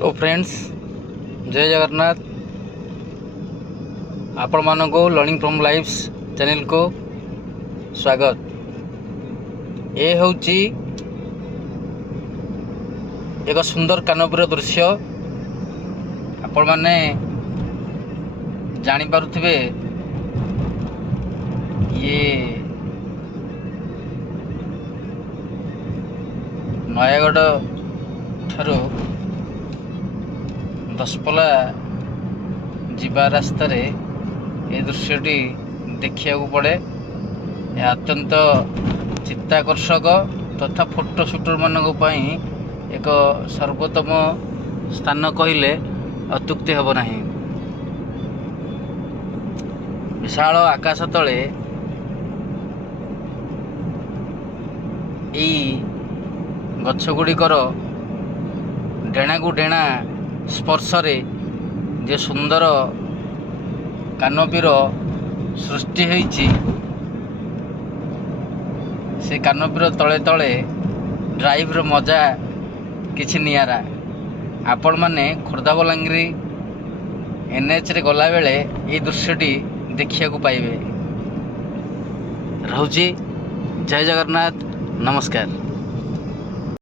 Hello friends, जय जगन्नाथ। आपण मानक लर्निंग फ्रॉम लाइफ्स चैनल को स्वागत। ये होची एक सुंदर कानोपीर दृश्य। आपण माने जानी पारुथिबे ये नयागढ़ ठारू दशपल्ला जीवा रास्त ये दृश्यटी देखा पड़े। यह अत्यंत चित्ताकर्षक तथा फोटो शूटर मानक एक सर्वोत्तम स्थान कहले अत्युक्ति हेब नहीं। विशाल आकाश तले गछगुड़िकर डेणा को डेणा स्पर्श जे सुंदर कानोपीर सृष्टि होईची, से कानोपीर तले तले ड्राइव रो मजा किछि नियारा। आपण माने खोर्धा बलांगिरी एनएच रे गला बेले ये दृश्यटी देखिया को पाइबे। रहूची, जय जगन्नाथ, नमस्कार।